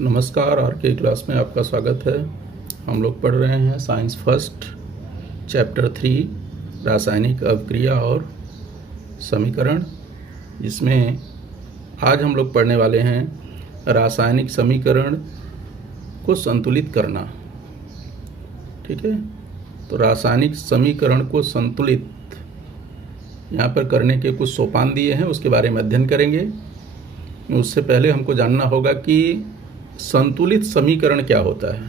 नमस्कार। आर के क्लास में आपका स्वागत है। हम लोग पढ़ रहे हैं साइंस फर्स्ट चैप्टर 3 रासायनिक अभिक्रिया और समीकरण, जिसमें आज हम लोग पढ़ने वाले हैं रासायनिक समीकरण को संतुलित करना। ठीक है, तो रासायनिक समीकरण को संतुलित यहाँ पर करने के कुछ सोपान दिए हैं, उसके बारे में अध्ययन करेंगे। उससे पहले हमको जानना होगा कि संतुलित समीकरण क्या होता है।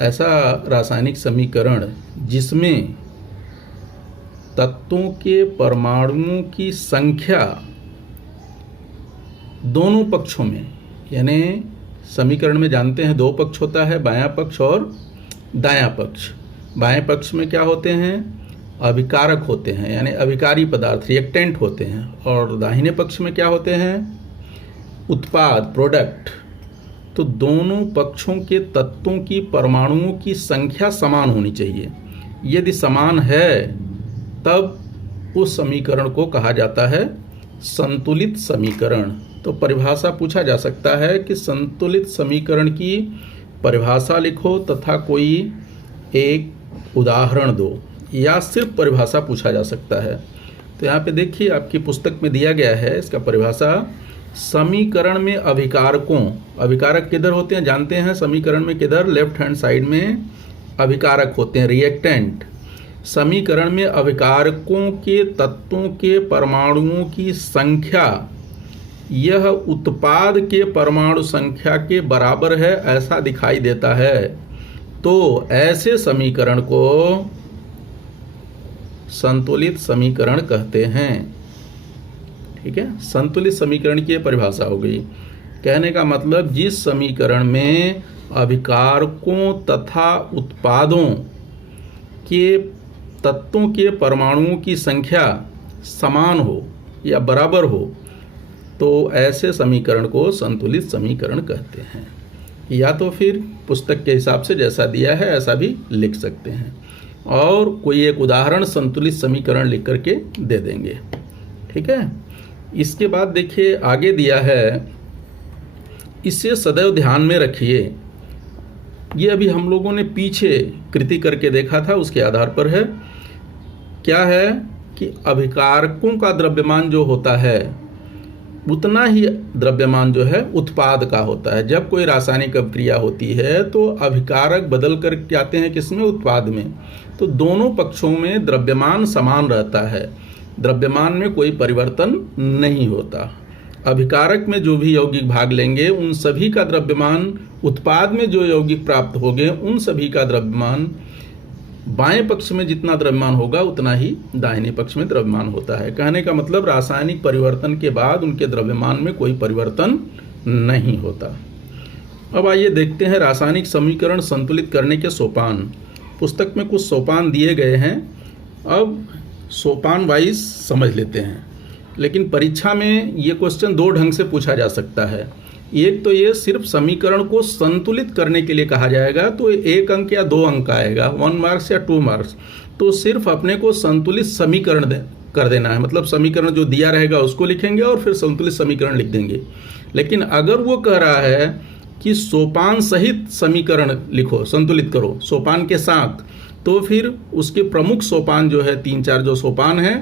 ऐसा रासायनिक समीकरण जिसमें तत्वों के परमाणुओं की संख्या दोनों पक्षों में, यानी समीकरण में जानते हैं दो पक्ष होता है, बायां पक्ष और दायां पक्ष। बाएं पक्ष में क्या होते हैं? अभिकारक होते हैं, यानी अभिकारी पदार्थ, रिएक्टेंट होते हैं। और दाहिने पक्ष में क्या होते हैं? उत्पाद, प्रोडक्ट। तो दोनों पक्षों के तत्वों की परमाणुओं की संख्या समान होनी चाहिए। यदि समान है तब उस समीकरण को कहा जाता है संतुलित समीकरण। तो परिभाषा पूछा जा सकता है कि संतुलित समीकरण की परिभाषा लिखो तथा कोई एक उदाहरण दो, या सिर्फ परिभाषा पूछा जा सकता है। तो यहाँ पे देखिए, आपकी पुस्तक में दिया गया है इसका परिभाषा। समीकरण में अभिकारकों, अभिकारक किधर होते हैं जानते हैं? समीकरण में किधर? लेफ्ट हैंड साइड में अभिकारक होते हैं, रिएक्टेंट। समीकरण में अभिकारकों के तत्वों के परमाणुओं की संख्या यह उत्पाद के परमाणु संख्या के बराबर है, ऐसा दिखाई देता है। तो ऐसे समीकरण को संतुलित समीकरण कहते हैं। ठीक है, संतुलित समीकरण की परिभाषा हो गई। कहने का मतलब, जिस समीकरण में अभिकारकों तथा उत्पादों के तत्वों के परमाणुओं की संख्या समान हो या बराबर हो, तो ऐसे समीकरण को संतुलित समीकरण कहते हैं। या तो फिर पुस्तक के हिसाब से जैसा दिया है ऐसा भी लिख सकते हैं, और कोई एक उदाहरण संतुलित समीकरण लिख करके दे देंगे। ठीक है, इसके बाद देखिए आगे दिया है, इसे सदैव ध्यान में रखिए। ये अभी हम लोगों ने पीछे कृति करके देखा था, उसके आधार पर है। क्या है कि अभिकारकों का द्रव्यमान जो होता है उतना ही द्रव्यमान जो है उत्पाद का होता है। जब कोई रासायनिक अभिक्रिया होती है तो अभिकारक बदल कर जाते हैं किसमें? उत्पाद में। तो दोनों पक्षों में द्रव्यमान समान रहता है, द्रव्यमान में कोई परिवर्तन नहीं होता। अभिकारक में जो भी यौगिक भाग लेंगे उन सभी का द्रव्यमान, उत्पाद में जो यौगिक प्राप्त होंगे उन सभी का द्रव्यमान बाएं पक्ष में जितना द्रव्यमान होगा उतना ही दाहिने पक्ष में द्रव्यमान होता है। कहने का मतलब, रासायनिक परिवर्तन के बाद उनके द्रव्यमान में कोई परिवर्तन नहीं होता। अब आइए देखते हैं रासायनिक समीकरण संतुलित करने के सोपान। पुस्तक में कुछ सोपान दिए गए हैं, अब सोपान वाइज समझ लेते हैं। लेकिन परीक्षा में ये क्वेश्चन दो ढंग से पूछा जा सकता है। एक तो ये सिर्फ समीकरण को संतुलित करने के लिए कहा जाएगा, तो 1 अंक या 2 अंक आएगा, 1 मार्क्स या 2 मार्क्स। तो सिर्फ अपने को संतुलित समीकरण कर देना है, मतलब समीकरण जो दिया रहेगा उसको लिखेंगे और फिर संतुलित समीकरण लिख देंगे। लेकिन अगर वो कह रहा है कि सोपान सहित समीकरण लिखो, संतुलित करो सोपान के साथ, तो फिर उसके प्रमुख सोपान जो है 3-4 जो सोपान है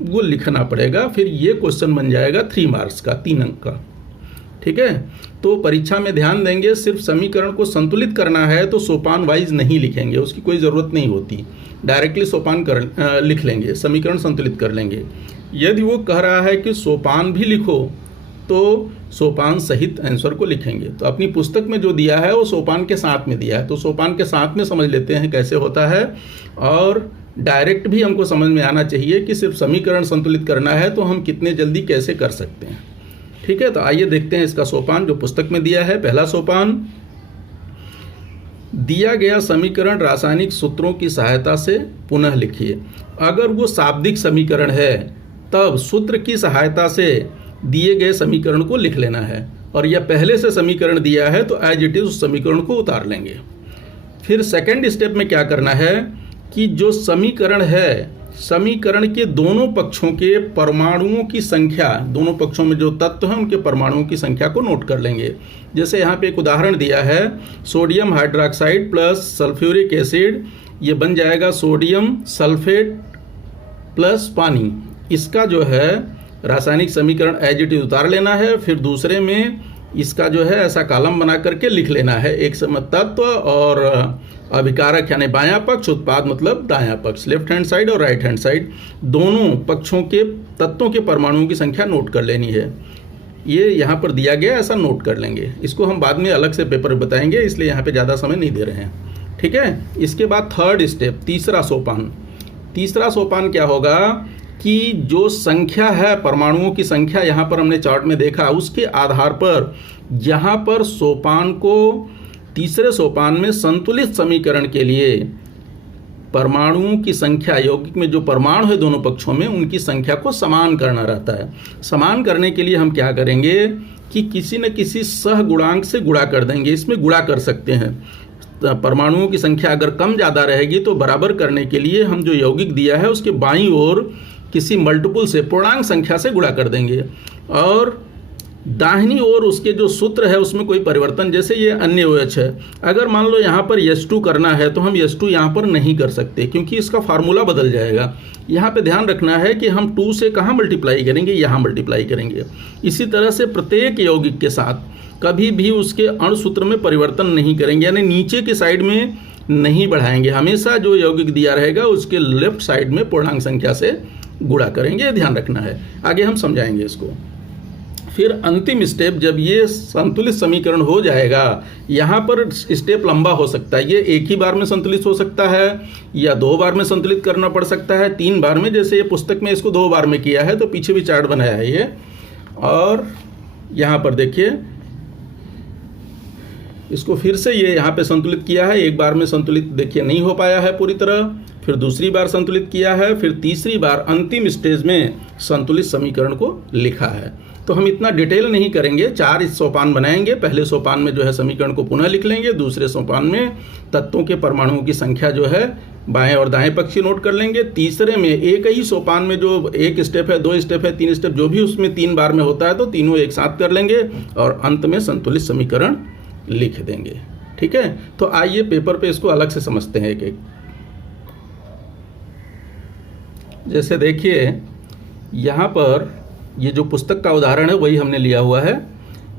वो लिखना पड़ेगा। फिर ये क्वेश्चन बन जाएगा 3 मार्क्स का, 3 अंक का। ठीक है, तो परीक्षा में ध्यान देंगे, सिर्फ समीकरण को संतुलित करना है तो सोपान वाइज नहीं लिखेंगे, उसकी कोई ज़रूरत नहीं होती। डायरेक्टली सोपान लिख लेंगे, समीकरण संतुलित कर लेंगे। यदि वो कह रहा है कि सोपान भी लिखो तो सोपान सहित आंसर को लिखेंगे। तो अपनी पुस्तक में जो दिया है वो सोपान के साथ में दिया है, तो सोपान के साथ में समझ लेते हैं कैसे होता है। और डायरेक्ट भी हमको समझ में आना चाहिए कि सिर्फ समीकरण संतुलित करना है तो हम कितने जल्दी कैसे कर सकते हैं। ठीक है, तो आइए देखते हैं इसका सोपान जो पुस्तक में दिया है। पहला सोपान, दिया गया समीकरण रासायनिक सूत्रों की सहायता से पुनः लिखिए। अगर वो शाब्दिक समीकरण है तब सूत्र की सहायता से दिए गए समीकरण को लिख लेना है, और यह पहले से समीकरण दिया है तो एज इट इज उस समीकरण को उतार लेंगे। फिर सेकंड स्टेप में क्या करना है कि जो समीकरण है समीकरण के दोनों पक्षों के परमाणुओं की संख्या, दोनों पक्षों में जो तत्व हैं उनके परमाणुओं की संख्या को नोट कर लेंगे। जैसे यहाँ पे एक उदाहरण दिया है, sodium hydroxide plus sulphuric acid, ये बन जाएगा सोडियम सल्फेट प्लस पानी। इसका जो है रासायनिक समीकरण एज इट इज उतार लेना है, फिर दूसरे में इसका जो है ऐसा कॉलम बना करके लिख लेना है, एक समय तत्व और अभिकारक यानी बायां पक्ष, उत्पाद मतलब दायां पक्ष, लेफ्ट हैंड साइड और राइट हैंड साइड, दोनों पक्षों के तत्वों के परमाणुओं की संख्या नोट कर लेनी है। ये यहाँ पर दिया गया, ऐसा नोट कर लेंगे। इसको हम बाद में अलग से पेपर में बताएंगे, इसलिए यहाँ पे ज़्यादा समय नहीं दे रहे हैं, ठीक है। इसके बाद थर्ड स्टेप, तीसरा सोपान। तीसरा सोपान क्या होगा कि जो संख्या है, परमाणुओं की संख्या यहाँ पर हमने चार्ट में देखा, उसके आधार पर यहाँ पर सोपान को, तीसरे सोपान में संतुलित समीकरण के लिए परमाणुओं की संख्या, यौगिक में जो परमाणु है दोनों पक्षों में, उनकी संख्या को समान करना रहता है। समान करने के लिए हम क्या करेंगे कि किसी न किसी सहगुणांक से गुणा कर देंगे। इसमें गुणा कर सकते हैं, परमाणुओं की संख्या अगर कम ज़्यादा रहेगी तो बराबर करने के लिए हम जो यौगिक दिया है उसके बाईं ओर किसी मल्टीपल से, पूर्णांक संख्या से गुणा कर देंगे, और दाहिनी ओर उसके जो सूत्र है उसमें कोई परिवर्तन, जैसे ये अन्य OH है, अगर मान लो यहाँ पर H2 करना है तो हम H2 यहाँ पर नहीं कर सकते क्योंकि इसका फार्मूला बदल जाएगा। यहाँ पे ध्यान रखना है कि हम 2 से कहाँ मल्टीप्लाई करेंगे, यहाँ मल्टीप्लाई करेंगे। इसी तरह से प्रत्येक यौगिक के साथ कभी भी उसके अणुसूत्र में परिवर्तन नहीं करेंगे, यानी नीचे की साइड में नहीं बढ़ाएंगे। हमेशा जो यौगिक दिया रहेगा उसके लेफ्ट साइड में पूर्णांक संख्या से गुणा करेंगे, ध्यान रखना है। आगे हम समझाएंगे इसको। फिर अंतिम स्टेप, जब ये संतुलित समीकरण हो जाएगा, यहाँ पर स्टेप लंबा हो सकता है, ये एक ही बार में संतुलित हो सकता है या 2 बार में संतुलित करना पड़ सकता है, 3 बार में, जैसे ये पुस्तक में इसको 2 बार में किया है, तो पीछे भी चार्ट बनाया है ये। और यहाँ पर देखिए, इसको फिर से ये यहाँ पे संतुलित किया है, एक बार में संतुलित देखिए नहीं हो पाया है पूरी तरह, फिर दूसरी बार संतुलित किया है, फिर तीसरी बार अंतिम स्टेज में संतुलित समीकरण को लिखा है। तो हम इतना डिटेल नहीं करेंगे, 4 सोपान बनाएंगे। पहले सोपान में जो है समीकरण को पुनः लिख लेंगे, दूसरे सोपान में तत्वों के परमाणुओं की संख्या जो है बाएं और दाएं पक्ष की नोट कर लेंगे। तीसरे में एक ही सोपान में जो एक स्टेप है, 2 स्टेप है, 3 स्टेप, जो भी उसमें 3 बार में होता है तो तीनों एक साथ कर लेंगे और अंत में संतुलित समीकरण लिख देंगे, ठीक है। तो आइए पेपर पे इसको अलग से समझते हैं एक एक। जैसे देखिए यहाँ पर ये जो पुस्तक का उदाहरण है वही हमने लिया हुआ है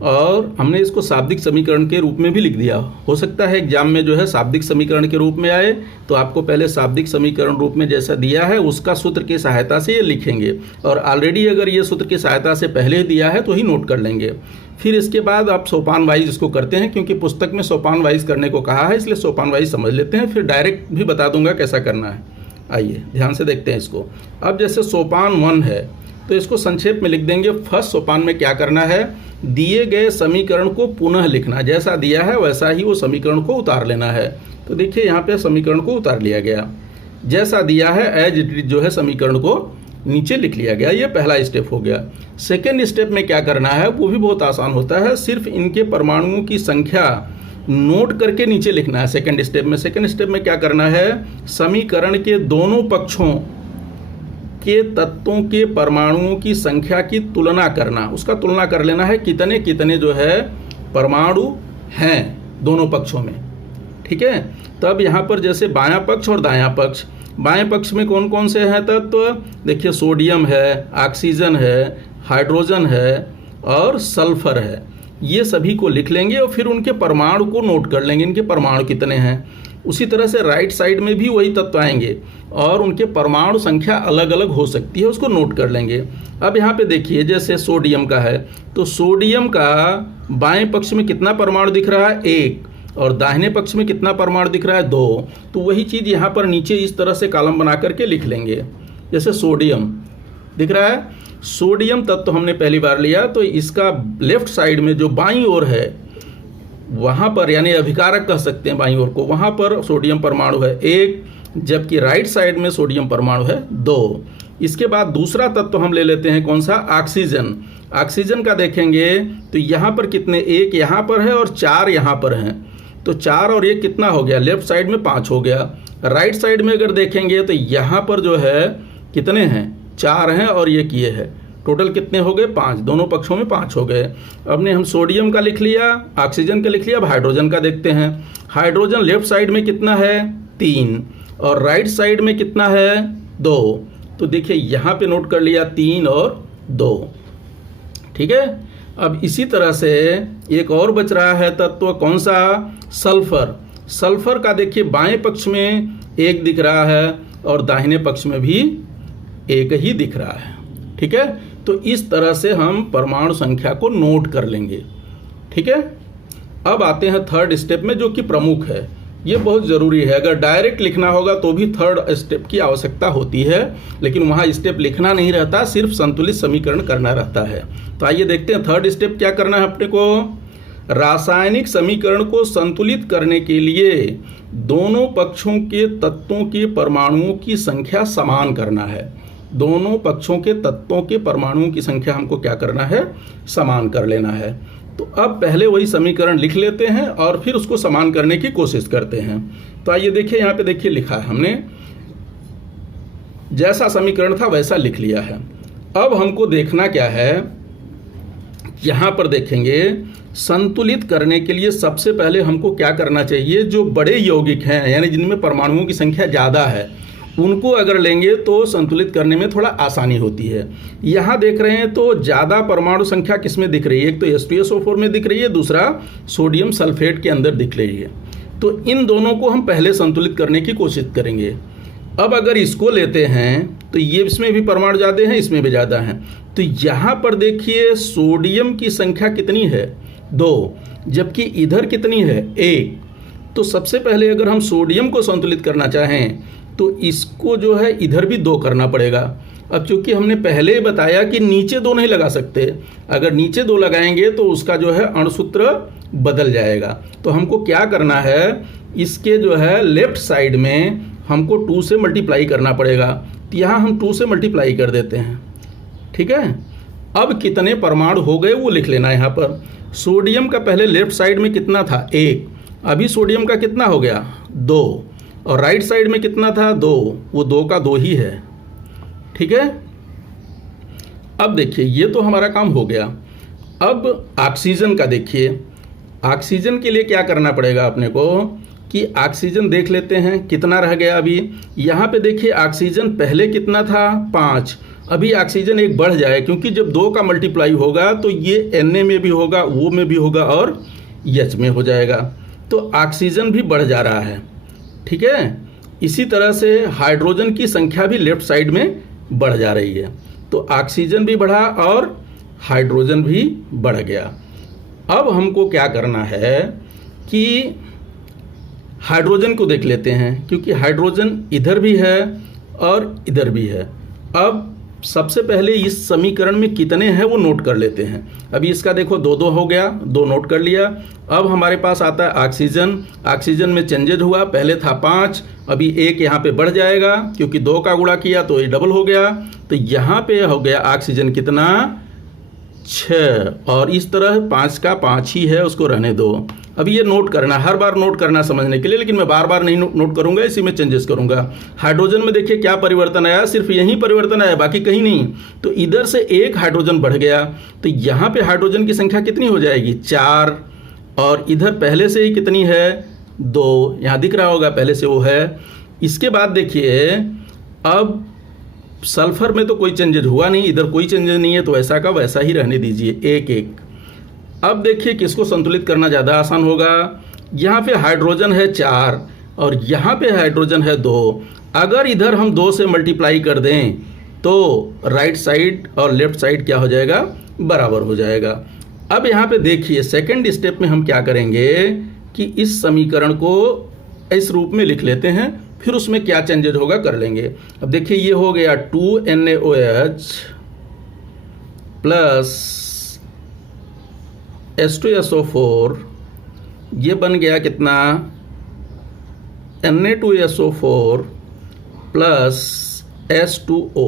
और हमने इसको शाब्दिक समीकरण के रूप में भी लिख दिया। हो सकता है एग्जाम में जो है शाब्दिक समीकरण के रूप में आए, तो आपको पहले शाब्दिक समीकरण रूप में जैसा दिया है उसका सूत्र की सहायता से ये लिखेंगे, और ऑलरेडी अगर ये सूत्र की सहायता से पहले दिया है तो ही नोट कर लेंगे। फिर इसके बाद आप सोपान वाइज इसको करते हैं, क्योंकि पुस्तक में सोपान वाइज करने को कहा है, इसलिए सोपान वाइज समझ लेते हैं, फिर डायरेक्ट भी बता दूंगा कैसा करना है। आइए ध्यान से देखते हैं इसको। अब जैसे सोपान 1 है तो इसको संक्षेप में लिख देंगे। फर्स्ट सोपान में क्या करना है, दिए गए समीकरण को पुनः लिखना, जैसा दिया है वैसा ही वो समीकरण को उतार लेना है। तो देखिए यहाँ पे समीकरण को उतार लिया गया, जैसा दिया है एज इट इज जो है समीकरण को नीचे लिख लिया गया। ये पहला स्टेप हो गया। सेकेंड स्टेप में क्या करना है वो भी बहुत आसान होता है, सिर्फ इनके परमाणुओं की संख्या नोट करके नीचे लिखना है सेकेंड स्टेप में। सेकेंड स्टेप में क्या करना है, समीकरण के दोनों पक्षों के तत्वों के परमाणुओं की संख्या की तुलना करना, उसका तुलना कर लेना है कितने कितने जो है परमाणु हैं दोनों पक्षों में, ठीक है। तब यहाँ पर जैसे बायां पक्ष और दायां पक्ष, बाएं पक्ष में कौन कौन से हैं तत्व, देखिए सोडियम है, ऑक्सीजन है, हाइड्रोजन है और सल्फर है, ये सभी को लिख लेंगे और फिर उनके परमाणु को नोट कर लेंगे, इनके परमाणु कितने हैं। उसी तरह से राइट साइड में भी वही तत्व आएंगे और उनके परमाणु संख्या अलग अलग हो सकती है, उसको नोट कर लेंगे। अब यहाँ पे देखिए जैसे सोडियम का है तो सोडियम का बाएं पक्ष में कितना परमाणु दिख रहा है, 1, और दाहिने पक्ष में कितना परमाणु दिख रहा है, 2। तो वही चीज़ यहाँ पर नीचे इस तरह से कॉलम बना करके लिख लेंगे। जैसे सोडियम दिख रहा है, सोडियम तत्व हमने पहली बार लिया तो इसका लेफ्ट साइड में जो बाईं ओर है वहाँ पर, यानी अभिकारक कह सकते हैं बाईं ओर को, वहाँ पर सोडियम परमाणु है 1, जबकि राइट साइड में सोडियम परमाणु है 2। इसके बाद दूसरा तत्व हम ले लेते हैं कौन सा, ऑक्सीजन। ऑक्सीजन का देखेंगे तो यहाँ पर कितने, 1 यहाँ पर है और 4 यहाँ पर हैं, तो 4 और 1 कितना हो गया, लेफ्ट साइड में 5 हो गया। राइट साइड में अगर देखेंगे तो यहाँ पर जो है कितने हैं, 4 हैं और ये किए हैं, टोटल कितने हो गए, 5, दोनों पक्षों में 5 हो गए। अब ने हम सोडियम का लिख लिया, ऑक्सीजन का लिख लिया, अब हाइड्रोजन का देखते हैं। हाइड्रोजन लेफ्ट साइड में कितना है, 3, और राइट साइड में कितना है, 2। तो देखिए यहाँ पे नोट कर लिया 3 और 2, ठीक है। अब इसी तरह से एक और बच रहा है तत्व, कौन सा, सल्फर। सल्फर का देखिए बाएं पक्ष में 1 दिख रहा है और दाहिने पक्ष में भी 1 ही दिख रहा है, ठीक है। तो इस तरह से हम परमाणु संख्या को नोट कर लेंगे, ठीक है। अब आते हैं थर्ड स्टेप में, जो कि प्रमुख है, ये बहुत ज़रूरी है। अगर डायरेक्ट लिखना होगा तो भी थर्ड स्टेप की आवश्यकता होती है, लेकिन वहाँ स्टेप लिखना नहीं रहता, सिर्फ संतुलित समीकरण करना रहता है। तो आइए देखते हैं थर्ड स्टेप क्या करना है अपने को। रासायनिक समीकरण को संतुलित करने के लिए दोनों पक्षों के तत्वों के परमाणुओं की संख्या समान करना है। दोनों पक्षों के तत्वों के परमाणुओं की संख्या हमको क्या करना है, समान कर लेना है। तो अब पहले वही समीकरण लिख लेते हैं और फिर उसको समान करने की कोशिश करते हैं। तो आइए देखिए, यहाँ पे देखिए लिखा है हमने, जैसा समीकरण था वैसा लिख लिया है। अब हमको देखना क्या है, यहाँ पर देखेंगे संतुलित करने के लिए सबसे पहले हमको क्या करना चाहिए, जो बड़े यौगिक हैं यानी जिनमें परमाणुओं की संख्या ज़्यादा है, उनको अगर लेंगे तो संतुलित करने में थोड़ा आसानी होती है। यहाँ देख रहे हैं तो ज़्यादा परमाणु संख्या किस में दिख रही है, एक तो H2SO4 में दिख रही है, दूसरा सोडियम सल्फेट के अंदर दिख रही है। तो इन दोनों को हम पहले संतुलित करने की कोशिश करेंगे। अब अगर इसको लेते हैं तो ये इसमें भी परमाणु ज़्यादा हैं, इसमें भी ज़्यादा हैं। तो यहाँ पर देखिए सोडियम की संख्या कितनी है, 2, जबकि इधर कितनी है, 1। तो सबसे पहले अगर हम सोडियम को संतुलित करना चाहें तो इसको जो है इधर भी 2 करना पड़ेगा। अब चूंकि हमने पहले ही बताया कि नीचे 2 नहीं लगा सकते, अगर नीचे 2 लगाएंगे तो उसका जो है अणुसूत्र बदल जाएगा। तो हमको क्या करना है, इसके जो है लेफ्ट साइड में हमको 2 से मल्टीप्लाई करना पड़ेगा। तो यहाँ हम 2 से मल्टीप्लाई कर देते हैं, ठीक है। अब कितने परमाणु हो गए वो लिख लेना। यहाँ पर सोडियम का पहले लेफ्ट साइड में कितना था, 1, अभी सोडियम का कितना हो गया, 2, और राइट साइड में कितना था, 2, वो 2 का 2 ही है, ठीक है। अब देखिए ये तो हमारा काम हो गया। अब ऑक्सीजन का देखिए, ऑक्सीजन के लिए क्या करना पड़ेगा अपने को कि ऑक्सीजन देख लेते हैं कितना रह गया। अभी यहाँ पे देखिए ऑक्सीजन पहले कितना था, 5, अभी ऑक्सीजन 1 बढ़ जाए, क्योंकि जब 2 का मल्टीप्लाई होगा तो ये Na में भी होगा, O में भी होगा और H में हो जाएगा। तो ऑक्सीजन भी बढ़ जा रहा है, ठीक है। इसी तरह से हाइड्रोजन की संख्या भी लेफ्ट साइड में बढ़ जा रही है। तो ऑक्सीजन भी बढ़ा और हाइड्रोजन भी बढ़ गया। अब हमको क्या करना है कि हाइड्रोजन को देख लेते हैं, क्योंकि हाइड्रोजन इधर भी है और इधर भी है। अब सबसे पहले इस समीकरण में कितने हैं वो नोट कर लेते हैं। अभी इसका देखो 2 हो गया, 2 नोट कर लिया। अब हमारे पास आता है ऑक्सीजन। ऑक्सीजन में चेंजेज हुआ, पहले था 5, अभी 1 यहाँ पे बढ़ जाएगा, क्योंकि 2 का गुणा किया तो ये डबल हो गया। तो यहाँ पे हो गया ऑक्सीजन कितना, 6, और इस तरह 5 का 5 ही है, उसको रहने दो। अभी ये नोट करना, हर बार नोट करना समझने के लिए, लेकिन मैं बार बार नहीं नोट करूंगा, इसी में चेंजेस करूंगा। हाइड्रोजन में देखिए क्या परिवर्तन आया, सिर्फ यही परिवर्तन आया, बाकी कहीं नहीं। तो इधर से 1 हाइड्रोजन बढ़ गया, तो यहाँ पे हाइड्रोजन की संख्या कितनी हो जाएगी, 4, और इधर पहले से ही कितनी है, 2, यहाँ दिख रहा होगा पहले से वो है। इसके बाद देखिए अब सल्फर में तो कोई चेंजेज हुआ नहीं, इधर कोई चेंजेज नहीं है, तो ऐसा का वैसा ही रहने दीजिए, 1-1। अब देखिए किसको संतुलित करना ज़्यादा आसान होगा। यहाँ पे हाइड्रोजन है 4 और यहाँ पे हाइड्रोजन है 2। अगर इधर हम 2 से मल्टीप्लाई कर दें तो राइट साइड और लेफ्ट साइड क्या हो जाएगा, बराबर हो जाएगा। अब यहाँ पे देखिए सेकंड स्टेप में हम क्या करेंगे कि इस समीकरण को इस रूप में लिख लेते हैं, फिर उसमें क्या चेंजेज होगा कर लेंगे। अब देखिए ये हो गया 2NaOH प्लस H2SO4, ये बन गया कितना, Na2SO4 प्लस H2O।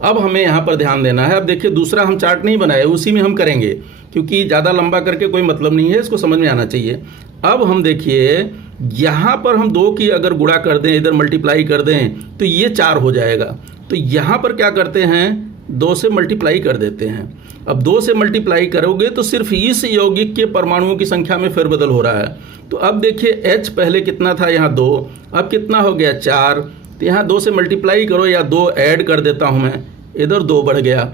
अब हमें यहाँ पर ध्यान देना है। अब देखिए दूसरा हम चार्ट नहीं बनाए, उसी में हम करेंगे, क्योंकि ज़्यादा लंबा करके कोई मतलब नहीं है, इसको समझ में आना चाहिए। अब हम देखिए यहाँ पर हम 2 की अगर गुणा कर दें, इधर मल्टीप्लाई कर दें, तो ये 4 हो जाएगा। तो यहाँ पर क्या करते हैं, 2 से मल्टीप्लाई कर देते हैं। अब 2 से मल्टीप्लाई करोगे तो सिर्फ इस यौगिक के परमाणुओं की संख्या में फेरबदल हो रहा है। तो अब देखिए H पहले कितना था, यहाँ 2, अब कितना हो गया 4। तो यहाँ 2 से मल्टीप्लाई करो या 2 ऐड कर देता हूँ मैं, इधर 2 बढ़ गया,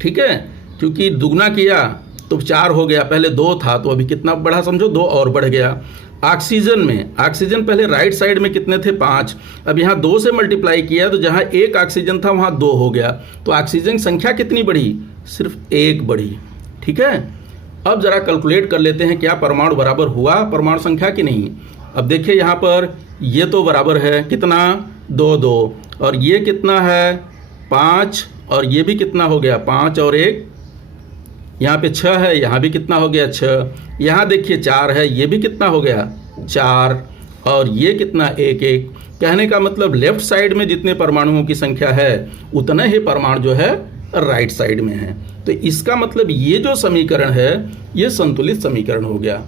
ठीक है, क्योंकि दुगना किया तो 4 हो गया, पहले 2 था तो अभी कितना बढ़ा समझो, 2 और बढ़ गया। ऑक्सीजन में, ऑक्सीजन पहले राइट साइड में कितने थे 5, अब यहाँ 2 से मल्टीप्लाई किया तो जहाँ 1 ऑक्सीजन था वहाँ 2 हो गया, तो ऑक्सीजन की संख्या कितनी बढ़ी, सिर्फ 1 बढ़ी, ठीक है। अब जरा कैलकुलेट कर लेते हैं क्या परमाणु बराबर हुआ परमाणु संख्या की नहीं। अब देखिए यहाँ पर ये तो बराबर है कितना, 2 2, और ये कितना है 5, और ये भी कितना हो गया 5 और 1, यहाँ पे 6 है, यहाँ भी कितना हो गया 6, यहाँ देखिए 4 है, ये भी कितना हो गया 4, और ये कितना 1 1। कहने का मतलब लेफ्ट साइड में जितने परमाणुओं की संख्या है उतना ही परमाणु जो है राइट साइड में है। तो इसका मतलब ये जो समीकरण है ये संतुलित समीकरण हो गया।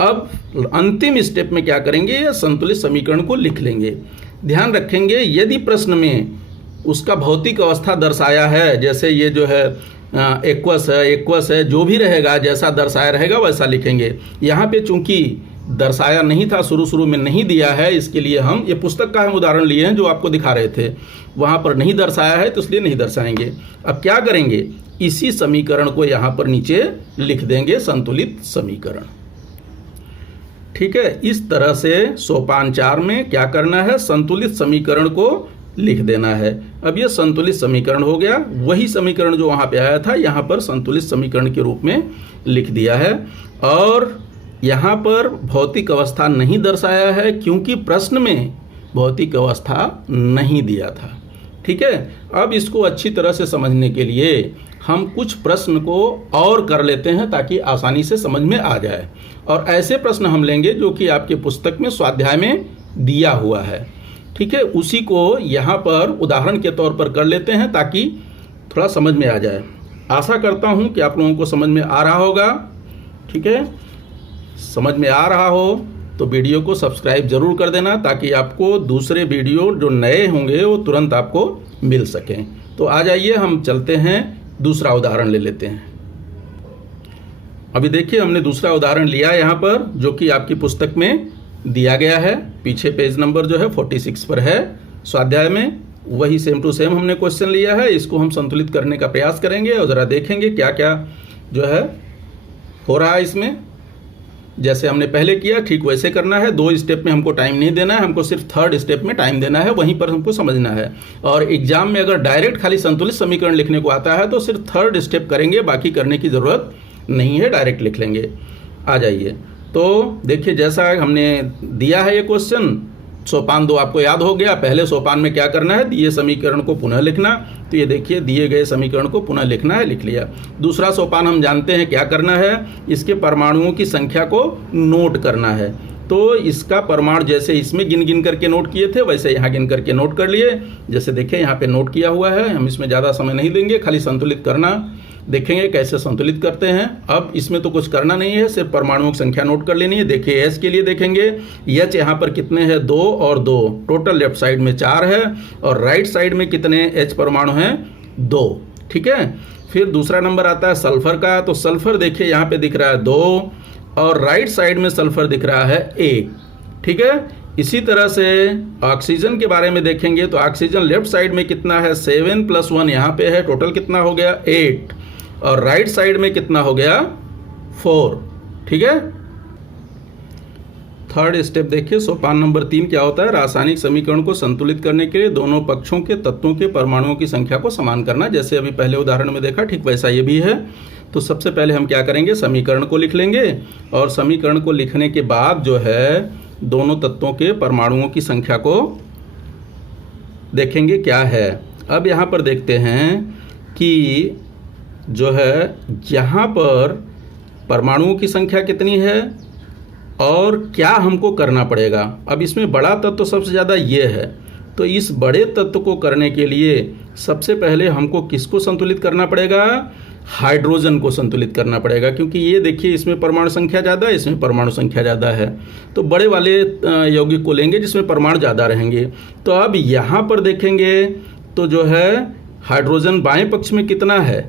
अब अंतिम स्टेप में क्या करेंगे, ये संतुलित समीकरण को लिख लेंगे। ध्यान रखेंगे यदि प्रश्न में उसका भौतिक अवस्था दर्शाया है, जैसे ये जो है एक्वस है, जो भी रहेगा जैसा दर्शाया रहेगा वैसा लिखेंगे। यहाँ पे चूंकि दर्शाया नहीं था, शुरू में नहीं दिया है, इसके लिए हम ये पुस्तक का हम उदाहरण लिए हैं जो आपको दिखा रहे थे, वहाँ पर नहीं दर्शाया है तो इसलिए नहीं दर्शाएंगे। अब क्या करेंगे, इसी समीकरण को यहाँ पर नीचे लिख देंगे, संतुलित समीकरण, ठीक है। इस तरह से सोपान 4 में क्या करना है, संतुलित समीकरण को लिख देना है। अब ये संतुलित समीकरण हो गया, वही समीकरण जो वहाँ पे आया था यहाँ पर संतुलित समीकरण के रूप में लिख दिया है। और यहाँ पर भौतिक अवस्था नहीं दर्शाया है क्योंकि प्रश्न में भौतिक अवस्था नहीं दिया था, ठीक है। अब इसको अच्छी तरह से समझने के लिए हम कुछ प्रश्न को और कर लेते हैं ताकि आसानी से समझ में आ जाए। और ऐसे प्रश्न हम लेंगे जो कि आपके पुस्तक में स्वाध्याय में दिया हुआ है, ठीक है। उसी को यहाँ पर उदाहरण के तौर पर कर लेते हैं ताकि थोड़ा समझ में आ जाए। आशा करता हूँ कि आप लोगों को समझ में आ रहा होगा, ठीक है। समझ में आ रहा हो तो वीडियो को सब्सक्राइब जरूर कर देना ताकि आपको दूसरे वीडियो जो नए होंगे वो तुरंत आपको मिल सकें। तो आ जाइए हम चलते हैं, दूसरा उदाहरण ले लेते हैं। अभी देखिए हमने दूसरा उदाहरण लिया यहाँ पर जो कि आपकी पुस्तक में दिया गया है, पीछे पेज नंबर जो है 46 पर है स्वाध्याय में, वही सेम टू सेम हमने क्वेश्चन लिया है। इसको हम संतुलित करने का प्रयास करेंगे और ज़रा देखेंगे क्या क्या जो है हो रहा है इसमें। जैसे हमने पहले किया ठीक वैसे करना है, 2 स्टेप में हमको टाइम नहीं देना है, हमको सिर्फ 3rd स्टेप में टाइम देना है, वहीं पर हमको समझना है। और एग्जाम में अगर डायरेक्ट खाली संतुलित समीकरण लिखने को आता है तो सिर्फ 3rd स्टेप करेंगे, बाकी करने की ज़रूरत नहीं है, डायरेक्ट लिख लेंगे। आ जाइए, तो देखिए जैसा हमने दिया है ये क्वेश्चन, सोपान 2 आपको याद हो गया। पहले सोपान में क्या करना है, दिए समीकरण को पुनः लिखना, तो ये देखिए दिए गए समीकरण को पुनः लिखना है, लिख लिया। दूसरा सोपान हम जानते हैं क्या करना है, इसके परमाणुओं की संख्या को नोट करना है। तो इसका परमाणु जैसे इसमें गिन गिन करके नोट किए थे वैसे यहाँ गिन करके नोट कर लिए। जैसे देखिए यहाँ पे नोट किया हुआ है, हम इसमें ज़्यादा समय नहीं देंगे, खाली संतुलित करना देखेंगे कैसे संतुलित करते हैं। अब इसमें तो कुछ करना नहीं है, सिर्फ परमाणुओं की संख्या नोट कर लेनी है। देखिए एच के लिए देखेंगे, एच यहाँ पर कितने हैं 2 और 2, टोटल लेफ्ट साइड में 4 है और राइट साइड में कितने एच परमाणु हैं 2, ठीक है। फिर दूसरा नंबर आता है सल्फर का, तो सल्फर देखिए यहाँ पे दिख रहा है 2 और राइट साइड में सल्फर दिख रहा है 1, ठीक है। इसी तरह से ऑक्सीजन के बारे में देखेंगे तो ऑक्सीजन लेफ्ट साइड में कितना है 7 + 1 यहाँ पे है, टोटल कितना हो गया 8 और राइट साइड में कितना हो गया 4, ठीक है। 3rd स्टेप देखिए, सोपान नंबर 3 क्या होता है, रासायनिक समीकरण को संतुलित करने के लिए दोनों पक्षों के तत्वों के परमाणुओं की संख्या को समान करना। जैसे अभी पहले उदाहरण में देखा ठीक वैसा ये भी है। तो सबसे पहले हम क्या करेंगे, समीकरण को लिख लेंगे और समीकरण को लिखने के बाद जो है दोनों तत्वों के परमाणुओं की संख्या को देखेंगे क्या है। अब यहाँ पर देखते हैं कि जो है यहाँ पर परमाणुओं की संख्या कितनी है और क्या हमको करना पड़ेगा। अब इसमें बड़ा तत्व सबसे ज़्यादा ये है, तो इस बड़े तत्व को करने के लिए सबसे पहले हमको किसको संतुलित करना पड़ेगा? हाइड्रोजन को संतुलित करना पड़ेगा, क्योंकि ये देखिए इसमें परमाणु संख्या ज़्यादा है, इसमें परमाणु संख्या ज़्यादा है। तो बड़े वाले यौगिक को लेंगे जिसमें परमाणु ज़्यादा रहेंगे। तो अब यहाँ पर देखेंगे तो जो है हाइड्रोजन बाएं पक्ष में कितना है?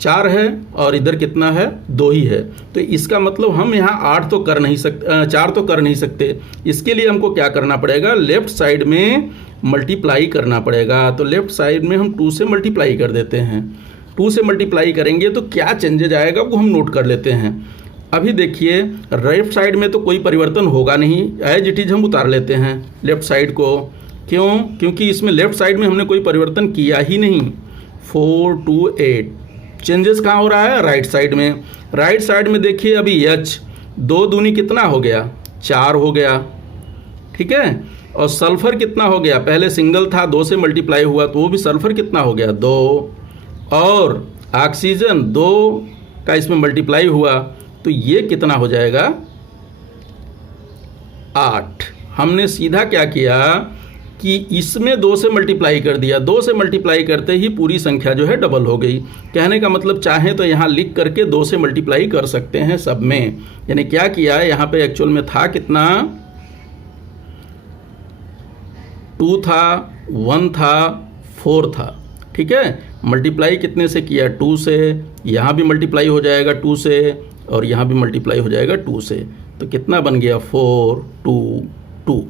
4 है, और इधर कितना है? 2 ही है। तो इसका मतलब हम यहाँ 8 तो कर नहीं सकते, 4 तो कर नहीं सकते। इसके लिए हमको क्या करना पड़ेगा? लेफ्ट साइड में मल्टीप्लाई करना पड़ेगा। तो लेफ्ट साइड में हम 2 से मल्टीप्लाई कर देते हैं। 2 से मल्टीप्लाई करेंगे तो क्या चेंजेज आएगा वो हम नोट कर लेते हैं। अभी देखिए लेफ्ट साइड में तो कोई परिवर्तन होगा नहीं, एज इट इज हम उतार लेते हैं लेफ्ट साइड को। क्यों? क्योंकि इसमें लेफ्ट साइड में हमने कोई परिवर्तन किया ही नहीं। 4 2 8 चेंजेस कहाँ हो रहा है? राइट साइड में। राइट साइड में देखिए अभी H 2 दूनी कितना हो गया? 4 हो गया, ठीक है। और सल्फर कितना हो गया? पहले सिंगल था, 2 से मल्टीप्लाई हुआ तो वो भी सल्फर कितना हो गया? 2। और ऑक्सीजन 2 का इसमें मल्टीप्लाई हुआ तो ये कितना हो जाएगा? 8। हमने सीधा क्या किया कि इसमें 2 से मल्टीप्लाई कर दिया। 2 से मल्टीप्लाई करते ही पूरी संख्या जो है डबल हो गई। कहने का मतलब चाहें तो यहाँ लिख करके 2 से मल्टीप्लाई कर सकते हैं सब में। यानी क्या किया है यहाँ पे? एक्चुअल में था कितना? 2 था, 1 था, 4 था, ठीक है। मल्टीप्लाई कितने से किया? 2 से। यहाँ भी मल्टीप्लाई हो जाएगा 2 से, और यहाँ भी मल्टीप्लाई हो जाएगा 2 से। तो कितना बन गया? 4 2 2,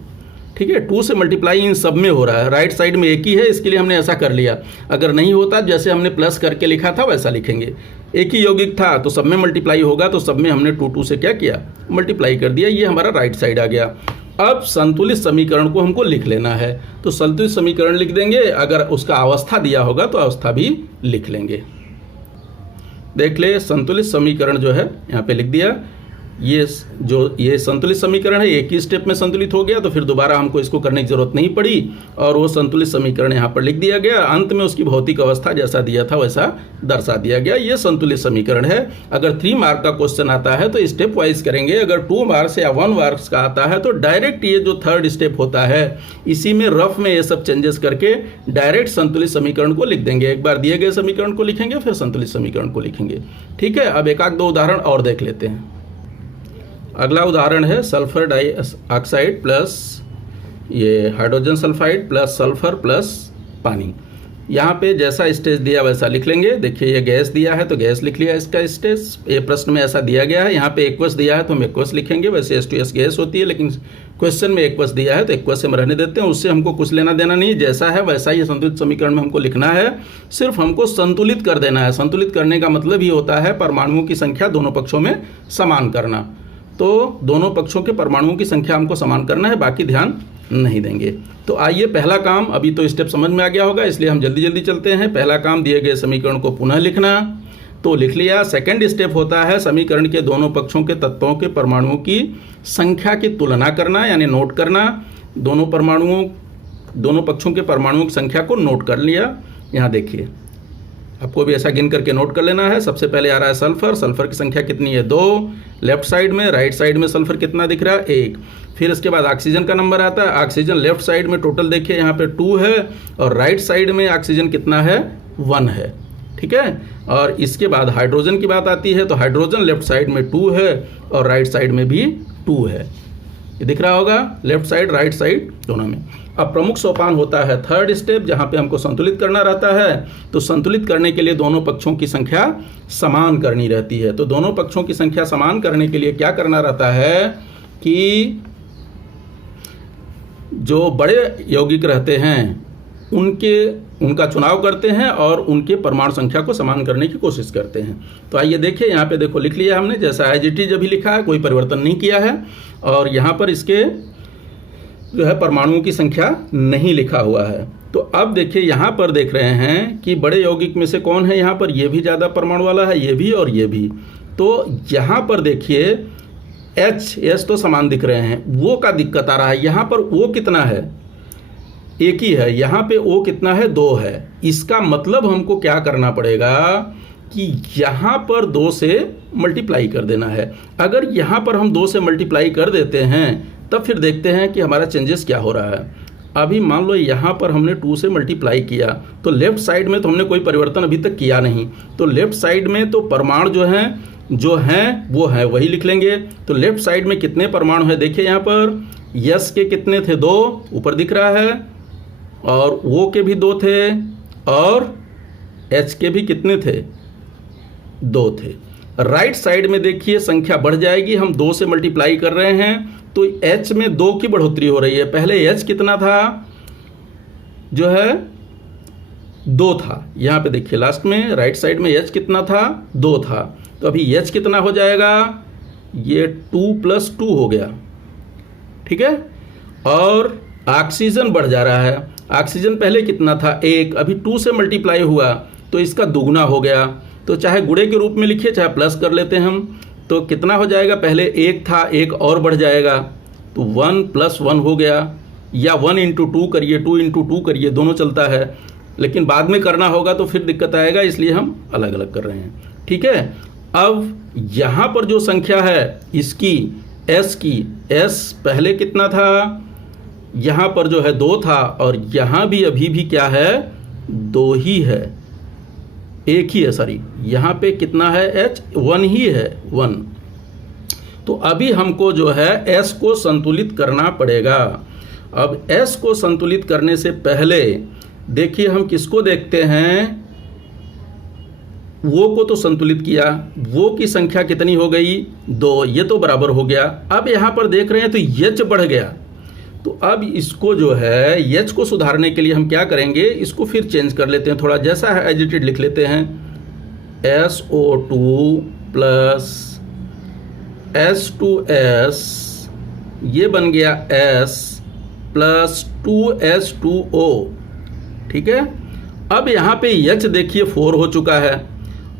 ठीक है। 2 से मल्टीप्लाई इन सब में हो रहा है। राइट साइड में एक ही है, इसके लिए हमने ऐसा कर लिया। अगर नहीं होता जैसे हमने प्लस करके लिखा था वैसा लिखेंगे। एक ही यौगिक था तो सब में मल्टीप्लाई होगा, तो सब में हमने 2 2 से क्या किया? मल्टीप्लाई कर दिया। ये हमारा राइट साइड आ गया। अब संतुलित समीकरण को हमको लिख लेना है। तो संतुलित समीकरण लिख देंगे, अगर उसका अवस्था दिया होगा तो अवस्था भी लिख लेंगे। देख ले, संतुलित समीकरण जो है यहाँ पे लिख दिया। ये संतुलित समीकरण है, एक ही स्टेप में संतुलित हो गया, तो फिर दोबारा हमको इसको करने की जरूरत नहीं पड़ी, और वो संतुलित समीकरण यहाँ पर लिख दिया गया। अंत में उसकी भौतिक अवस्था जैसा दिया था वैसा दर्शा दिया गया। ये संतुलित समीकरण है। अगर 3 मार्क का क्वेश्चन आता है तो स्टेप वाइज करेंगे। अगर 2 मार्क्स या 1 मार्क्स का आता है तो डायरेक्ट ये जो 3rd स्टेप होता है इसी में रफ में ये सब चेंजेस करके डायरेक्ट संतुलित समीकरण को लिख देंगे। एक बार दिए गए समीकरण को लिखेंगे, फिर संतुलित समीकरण को लिखेंगे, ठीक है। अब 1-2 उदाहरण और देख लेते हैं। अगला उदाहरण है सल्फर डाइऑक्साइड प्लस ये hydrogen sulphide plus sulphur plus पानी। यहाँ पे जैसा स्टेज दिया वैसा लिख लेंगे। देखिए ये गैस दिया है तो गैस लिख लिया इसका स्टेज। ये प्रश्न में ऐसा दिया गया है। यहाँ पे एक्वस दिया है तो हम एक्वस लिखेंगे। वैसे H2S गैस होती है, लेकिन क्वेश्चन में एक्वस दिया है तो एक्वस से हम रहने देते हैं। उससे हमको कुछ लेना देना नहीं, जैसा है वैसा ही संतुलित समीकरण में हमको लिखना है। सिर्फ हमको संतुलित कर देना है। संतुलित करने का मतलब ही होता है परमाणुओं की संख्या दोनों पक्षों में समान करना। तो दोनों पक्षों के परमाणुओं की संख्या हमको समान करना है, बाकी ध्यान नहीं देंगे। तो आइए पहला काम, अभी तो स्टेप समझ में आ गया होगा इसलिए हम जल्दी जल्दी चलते हैं। पहला काम, दिए गए समीकरण को पुनः लिखना, तो लिख लिया। सेकंड स्टेप होता है समीकरण के दोनों पक्षों के तत्वों के परमाणुओं की संख्या की तुलना करना, यानी नोट करना। दोनों पक्षों के परमाणुओं की संख्या को नोट कर लिया। यहाँ देखिए आपको भी ऐसा गिन करके नोट कर लेना है। सबसे पहले आ रहा है सल्फर। सल्फर की संख्या कितनी है? 2 लेफ्ट साइड में। राइट साइड में सल्फर कितना दिख रहा है? 1। फिर इसके बाद ऑक्सीजन का नंबर आता है। ऑक्सीजन लेफ्ट साइड में टोटल देखिए यहाँ पे 2 है, और राइट साइड में ऑक्सीजन कितना है? 1 है, ठीक है। और इसके बाद हाइड्रोजन की बात आती है तो हाइड्रोजन लेफ्ट साइड में 2 है और राइट साइड में भी 2 है। ये दिख रहा होगा लेफ्ट साइड राइट साइड दोनों में। अब प्रमुख सोपान होता है 3rd स्टेप, जहाँ पे हमको संतुलित करना रहता है। तो संतुलित करने के लिए दोनों पक्षों की संख्या समान करनी रहती है। तो दोनों पक्षों की संख्या समान करने के लिए क्या करना रहता है कि जो बड़े यौगिक रहते हैं उनका चुनाव करते हैं और उनके परमाणु संख्या को समान करने की कोशिश करते हैं। तो आइए देखिए, यहाँ पे देखो लिख लिया हमने, जैसा एज इट इज अभी लिखा है, कोई परिवर्तन नहीं किया है। और यहाँ पर इसके जो है परमाणुओं की संख्या नहीं लिखा हुआ है। तो अब देखिए यहाँ पर देख रहे हैं कि बड़े यौगिक में से कौन है यहाँ पर? ये भी ज़्यादा परमाणु वाला है, ये भी और ये भी। तो यहाँ पर देखिए H तो समान दिख रहे हैं, वो का दिक्कत आ रहा है। यहाँ पर O कितना है? 1 ही है। यहाँ पे O कितना है? 2 है। इसका मतलब हमको क्या करना पड़ेगा कि यहाँ पर 2 से मल्टीप्लाई कर देना है। अगर यहाँ पर हम 2 से मल्टीप्लाई कर देते हैं तब फिर देखते हैं कि हमारा चेंजेस क्या हो रहा है। अभी मान लो यहाँ पर हमने 2 से मल्टीप्लाई किया, तो लेफ्ट साइड में तो हमने कोई परिवर्तन अभी तक किया नहीं, तो लेफ्ट साइड में तो परमाणु जो हैं वो है वही लिख लेंगे। तो लेफ्ट साइड में कितने परमाणु हैं, देखिए यहाँ पर यस के कितने थे, 2 ऊपर दिख रहा है, और ओ के भी 2 थे, और एच के भी कितने थे, 2 थे। राइट साइड में देखिए संख्या बढ़ जाएगी, हम 2 से मल्टीप्लाई कर रहे हैं तो एच में 2 की बढ़ोतरी हो रही है। पहले एच कितना था, जो है 2 था, यहाँ पे देखिए लास्ट में राइट साइड में एच कितना था, 2 था, तो अभी एच कितना हो जाएगा, ये 2 + 2 हो गया, ठीक है। और ऑक्सीजन बढ़ जा रहा है, ऑक्सीजन पहले कितना था, 1, अभी 2 से मल्टीप्लाई हुआ तो इसका दुगना हो गया, तो चाहे गुणे के रूप में लिखिए चाहे प्लस कर लेते हैं हम, तो कितना हो जाएगा, पहले 1 था, 1 और बढ़ जाएगा, तो 1 + 1 हो गया, या 1 × 2 करिए, 2 × 2 करिए, दोनों चलता है, लेकिन बाद में करना होगा तो फिर दिक्कत आएगा, इसलिए हम अलग अलग कर रहे हैं, ठीक है। अब यहाँ पर जो संख्या है इसकी एस की, एस पहले कितना था, यहाँ पर जो है 2 था, और यहाँ भी अभी भी क्या है, 2 ही है, 1 ही है, सॉरी यहाँ पे कितना है, एच 1 ही है, 1। तो अभी हमको जो है एस को संतुलित करना पड़ेगा। अब एस को संतुलित करने से पहले देखिए हम किसको देखते हैं, वो को तो संतुलित किया, वो की संख्या कितनी हो गई, 2, ये तो बराबर हो गया। अब यहाँ पर देख रहे हैं तो एच बढ़ गया, तो अब इसको जो है एच को सुधारने के लिए हम क्या करेंगे, इसको फिर चेंज कर लेते हैं, थोड़ा जैसा है एज इट इज लिख लेते हैं, SO2 + H2S, ये बन गया S + 2H2O, ठीक है। अब यहाँ पे H देखिए 4 हो चुका है,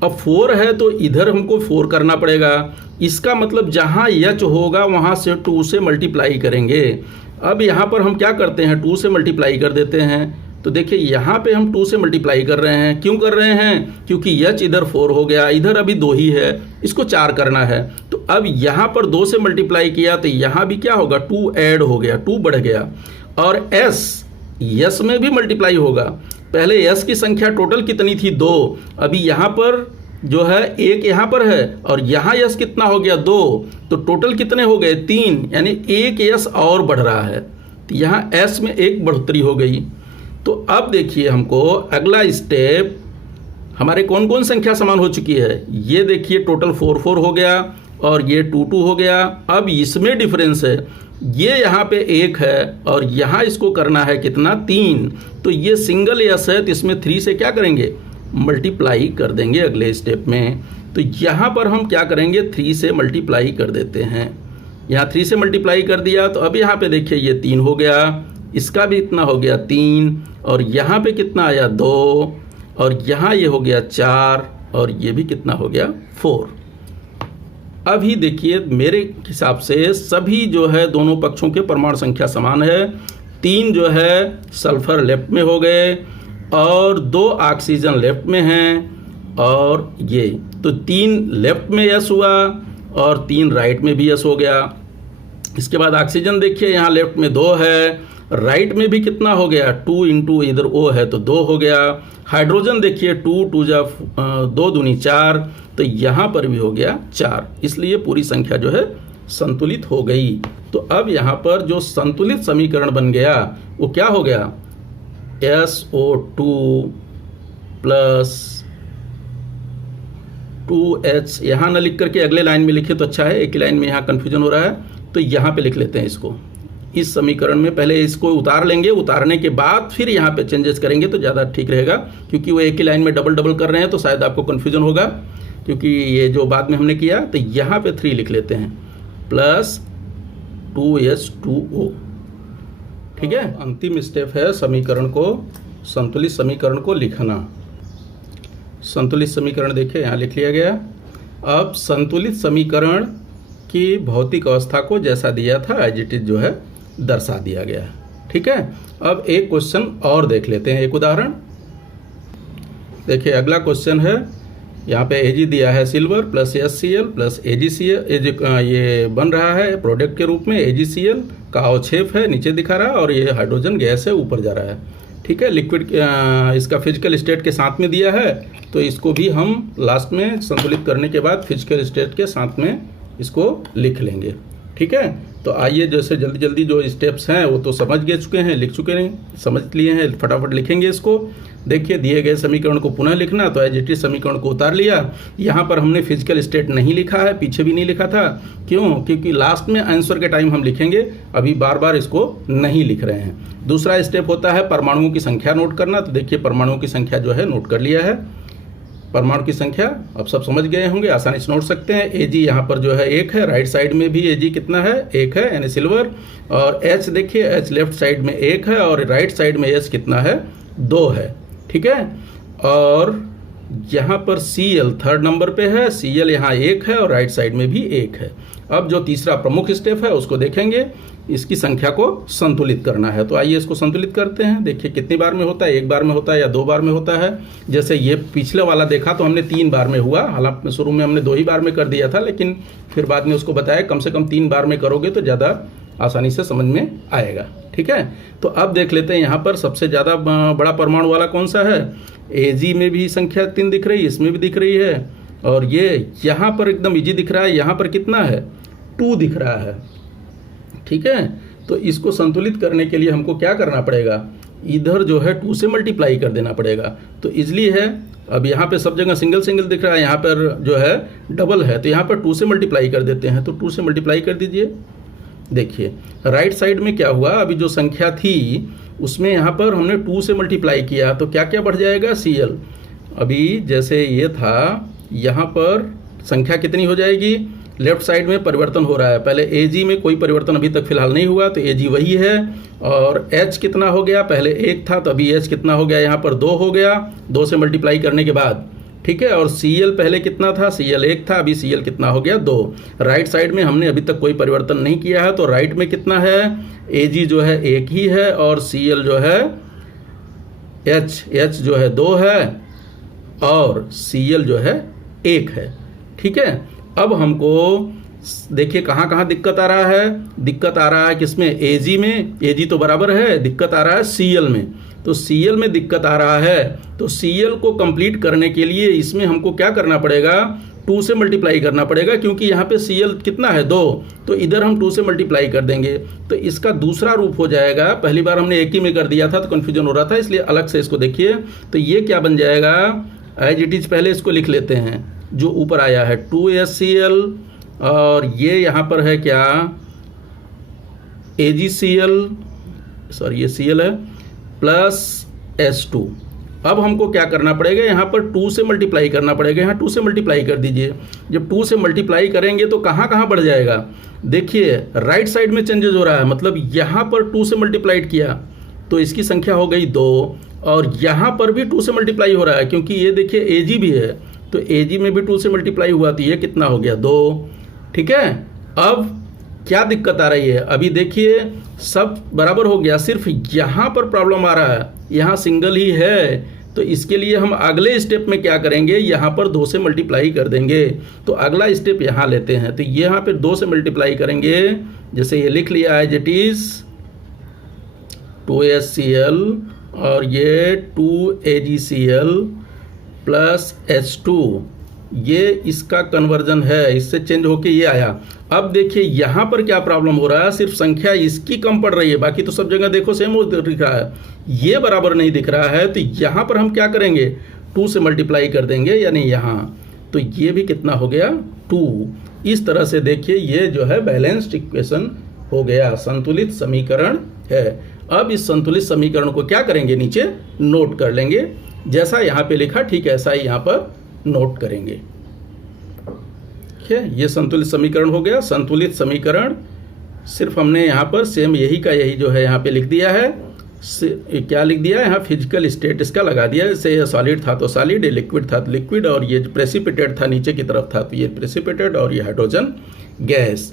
अब 4 है तो इधर हमको 4 करना पड़ेगा, इसका मतलब जहाँ H होगा वहाँ से 2 से मल्टीप्लाई करेंगे। अब यहाँ पर हम क्या करते हैं, 2 से मल्टीप्लाई कर देते हैं, तो देखिए यहाँ पे हम 2 से मल्टीप्लाई कर रहे हैं, क्यों कर रहे हैं, क्योंकि H इधर 4 हो गया, इधर अभी 2 ही है, इसको 4 करना है। तो अब यहाँ पर 2 से मल्टीप्लाई किया तो यहाँ भी क्या होगा, 2 ऐड हो गया, 2 बढ़ गया, और S में भी मल्टीप्लाई होगा। पहले S की संख्या टोटल कितनी थी, 2, अभी यहाँ पर जो है 1 यहाँ पर है, और यहाँ S कितना हो गया, 2, तो टोटल कितने हो गए, 3, यानी 1 S और बढ़ रहा है, तो यहाँ S में 1 बढ़ोतरी हो गई। तो अब देखिए हमको अगला स्टेप, हमारे कौन कौन संख्या समान हो चुकी है, ये देखिए टोटल 4 हो गया, और ये 2 हो गया। अब इसमें डिफरेंस है, ये यहाँ पे 1 है, और यहाँ इसको करना है कितना, 3, तो ये सिंगल एस है, तो इसमें 3 से क्या करेंगे, मल्टीप्लाई कर देंगे अगले स्टेप में। तो यहाँ पर हम क्या करेंगे, 3 से मल्टीप्लाई कर देते हैं, यहाँ 3 से मल्टीप्लाई कर दिया, तो अब यहाँ पे देखिए ये 3 हो गया, इसका भी इतना हो गया 3, और यहाँ पे कितना आया, 2, और यहाँ ये हो गया 4, और ये भी कितना हो गया, 4। अभी देखिए मेरे हिसाब से सभी जो है दोनों पक्षों के परमाणु संख्या समान है, 3 जो है सल्फर लेफ्ट में हो गए, और 2 ऑक्सीजन लेफ्ट में हैं, और ये तो 3 लेफ्ट में यस हुआ, और 3 राइट में भी यस हो गया। इसके बाद ऑक्सीजन देखिए यहाँ लेफ्ट में 2 है, राइट में भी कितना हो गया, 2 × इधर O है तो 2 हो गया। हाइड्रोजन देखिए 2 × 2 = 4, तो यहाँ पर भी हो गया 4, इसलिए पूरी संख्या जो है संतुलित हो गई। तो अब यहाँ पर जो संतुलित समीकरण बन गया वो क्या हो गया, SO2 + 2H, यहाँ न लिख करके अगले लाइन में लिखे तो अच्छा है, एक ही लाइन में यहाँ कन्फ्यूजन हो रहा है, तो यहाँ पे लिख लेते हैं इसको। इस समीकरण में पहले इसको उतार लेंगे, उतारने के बाद फिर यहाँ पे चेंजेस करेंगे तो ज़्यादा ठीक रहेगा, क्योंकि वो एक ही लाइन में डबल कर रहे हैं तो शायद आपको कन्फ्यूजन होगा, क्योंकि ये जो बाद में हमने किया। तो यहाँ पे 3 लिख लेते हैं + 2H2O, ठीक है। अंतिम स्टेप है समीकरण को, संतुलित समीकरण को लिखना। संतुलित समीकरण देखिए यहाँ लिख लिया गया। अब संतुलित समीकरण की भौतिक अवस्था को जैसा दिया था एज इट इज जो है दर्शा दिया गया, ठीक है। अब एक क्वेश्चन और देख लेते हैं, एक उदाहरण देखिए। अगला क्वेश्चन है यहाँ पे Ag दिया है silver plus HCl plus AgCl, ये बन रहा है प्रोडक्ट के रूप में AgCl का अवक्षेप है, नीचे दिखा रहा है, और ये हाइड्रोजन गैस है, ऊपर जा रहा है। ठीक है, लिक्विड इसका फिजिकल स्टेट के साथ में दिया है, तो इसको भी हम लास्ट में संतुलित करने के बाद फिजिकल स्टेट के साथ में इसको लिख लेंगे। ठीक है, तो आइए जैसे जल्दी जल्दी जो स्टेप्स हैं वो तो समझ गए चुके हैं, लिख चुके हैं, समझ लिए हैं, फटाफट लिखेंगे इसको। देखिए, दिए गए समीकरण को पुनः लिखना, तो एज इट इज समीकरण को उतार लिया। यहाँ पर हमने फिजिकल स्टेट नहीं लिखा है, पीछे भी नहीं लिखा था। क्यों? क्योंकि लास्ट में आंसर के टाइम हम लिखेंगे, अभी बार बार इसको नहीं लिख रहे हैं। दूसरा स्टेप होता है परमाणुओं की संख्या नोट करना। तो देखिए, परमाणुओं की संख्या जो है नोट कर लिया है। परमाणु की संख्या अब सब समझ गए होंगे, आसानी से नोट सकते हैं। Ag यहाँ पर जो है 1 है, राइट साइड में भी Ag कितना है? 1 है, यानी सिल्वर। और H देखिए, H लेफ्ट साइड में 1 है और राइट साइड में H कितना है? 2 है। ठीक है, और यहाँ पर Cl थर्ड नंबर पे है, Cl यहाँ 1 है और राइट साइड में भी 1 है। अब जो तीसरा प्रमुख स्टेप है उसको देखेंगे, इसकी संख्या को संतुलित करना है। तो आइए इसको संतुलित करते हैं। देखिए कितनी बार में होता है, 1 बार में होता है या 2 बार में होता है। जैसे ये पिछले वाला देखा तो हमने 3 बार में हुआ, हालांकि शुरू में हमने 2 ही बार में कर दिया था, लेकिन फिर बाद में उसको बताया कम से कम 3 बार में करोगे तो ज़्यादा आसानी से समझ में आएगा। ठीक है, तो अब देख लेते हैं यहाँ पर सबसे ज़्यादा बड़ा परमाणु वाला कौन सा है। Ag में भी संख्या 3 दिख रही है, इसमें भी दिख रही है, और ये यहाँ पर एकदम इजी दिख रहा है। यहाँ पर कितना है? 2 दिख रहा है। ठीक है, तो इसको संतुलित करने के लिए हमको क्या करना पड़ेगा? इधर जो है 2 से मल्टीप्लाई कर देना पड़ेगा। तो इसलिए है, अब यहाँ पे सब जगह सिंगल सिंगल दिख रहा है, यहाँ पर जो है डबल है, तो यहाँ पर 2 से मल्टीप्लाई कर देते हैं। तो 2 से मल्टीप्लाई कर दीजिए। देखिए राइट साइड में क्या हुआ, अभी जो संख्या थी उसमें यहाँ पर हमने 2 से मल्टीप्लाई किया, तो क्या क्या बढ़ जाएगा? Cl। अभी जैसे ये था, यहाँ पर संख्या कितनी हो जाएगी? लेफ्ट साइड में परिवर्तन हो रहा है, पहले Ag में कोई परिवर्तन अभी तक फिलहाल नहीं हुआ, तो Ag वही है। और H कितना हो गया? पहले 1 था, तो अभी H कितना हो गया? यहाँ पर 2 हो गया, 2 से मल्टीप्लाई करने के बाद। ठीक है, और Cl पहले कितना था? Cl 1 था, अभी Cl कितना हो गया? 2। राइट साइड में हमने अभी तक कोई परिवर्तन नहीं किया है, तो राइट में कितना है? Ag जो है 1 ही है, और Cl जो है H जो है 2 है, और Cl जो है 1 है। ठीक है, अब हमको देखिए कहाँ कहाँ दिक्कत आ रहा है। दिक्कत आ रहा है किसमें? Ag में। Ag तो बराबर है, दिक्कत आ रहा है Cl में। तो Cl में दिक्कत आ रहा है, तो Cl को कंप्लीट करने के लिए इसमें हमको क्या करना पड़ेगा? 2 से मल्टीप्लाई करना पड़ेगा, क्योंकि यहाँ पे Cl कितना है? 2, तो इधर हम 2 से मल्टीप्लाई कर देंगे, तो इसका दूसरा रूप हो जाएगा। पहली बार हमने एक ही में कर दिया था तो कन्फ्यूजन हो रहा था, इसलिए अलग से इसको देखिए। तो ये क्या बन जाएगा? एज इट इज पहले इसको लिख लेते हैं। जो ऊपर आया है 2HCl, और ये यहाँ पर है क्या? AgCl, सॉरी ये Cl है, प्लस H2। अब हमको क्या करना पड़ेगा? यहाँ पर 2 से मल्टीप्लाई करना पड़ेगा। यहाँ 2 से मल्टीप्लाई कर दीजिए। जब 2 से मल्टीप्लाई करेंगे तो कहाँ कहाँ बढ़ जाएगा? देखिए राइट साइड में चेंजेस हो रहा है, मतलब यहाँ पर 2 से मल्टीप्लाइड किया तो इसकी संख्या हो गई 2, और यहाँ पर भी 2 से मल्टीप्लाई हो रहा है, क्योंकि ये देखिए Ag भी है, तो Ag में भी 2 से मल्टीप्लाई हुआ, तो ये कितना हो गया? 2। ठीक है, अब क्या दिक्कत आ रही है? अभी देखिए सब बराबर हो गया, सिर्फ यहाँ पर प्रॉब्लम आ रहा है, यहाँ सिंगल ही है। तो इसके लिए हम अगले स्टेप में क्या करेंगे? यहाँ पर 2 से मल्टीप्लाई कर देंगे। तो अगला स्टेप यहाँ लेते हैं, तो यहाँ पे 2 से मल्टीप्लाई करेंगे। जैसे ये लिख लिया है, इट इज 2HCl, और ये 2AgCl प्लस H2, ये इसका कन्वर्जन है, इससे चेंज होके ये आया। अब देखिए यहाँ पर क्या प्रॉब्लम हो रहा है? सिर्फ संख्या इसकी कम पड़ रही है, बाकी तो सब जगह देखो सेम दिख रहा है, ये बराबर नहीं दिख रहा है। तो यहाँ पर हम क्या करेंगे? 2 से मल्टीप्लाई कर देंगे, यानी यहाँ, तो ये भी कितना हो गया? 2। इस तरह से देखिए ये जो है बैलेंस्ड इक्वेशन हो गया, संतुलित समीकरण है। अब इस संतुलित समीकरण को क्या करेंगे? नीचे नोट कर लेंगे, जैसा यहाँ पे लिखा ठीक ऐसा ही यहाँ पर नोट करेंगे। ठीक है, ये संतुलित समीकरण हो गया। संतुलित समीकरण सिर्फ हमने यहाँ पर सेम यही का यही जो है यहाँ पे लिख दिया है। क्या लिख दिया है? यहाँ फिजिकल स्टेट इसका लगा दिया। जैसे ये सॉलिड था तो सॉलिड, ये लिक्विड था तो लिक्विड, और ये प्रेसिपिटेट था नीचे की तरफ था तो ये प्रेसिपिटेट, और ये हाइड्रोजन गैस।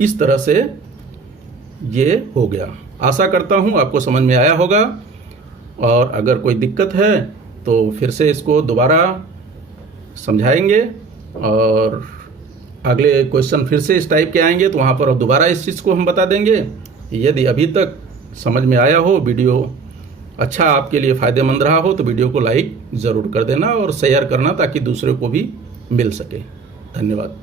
इस तरह से ये हो गया। आशा करता हूँ आपको समझ में आया होगा, और अगर कोई दिक्कत है तो फिर से इसको दोबारा समझाएंगे, और अगले क्वेश्चन फिर से इस टाइप के आएंगे तो वहाँ पर दोबारा इस चीज़ को हम बता देंगे। यदि अभी तक समझ में आया हो, वीडियो अच्छा आपके लिए फ़ायदेमंद रहा हो, तो वीडियो को लाइक ज़रूर कर देना और शेयर करना ताकि दूसरे को भी मिल सके। धन्यवाद।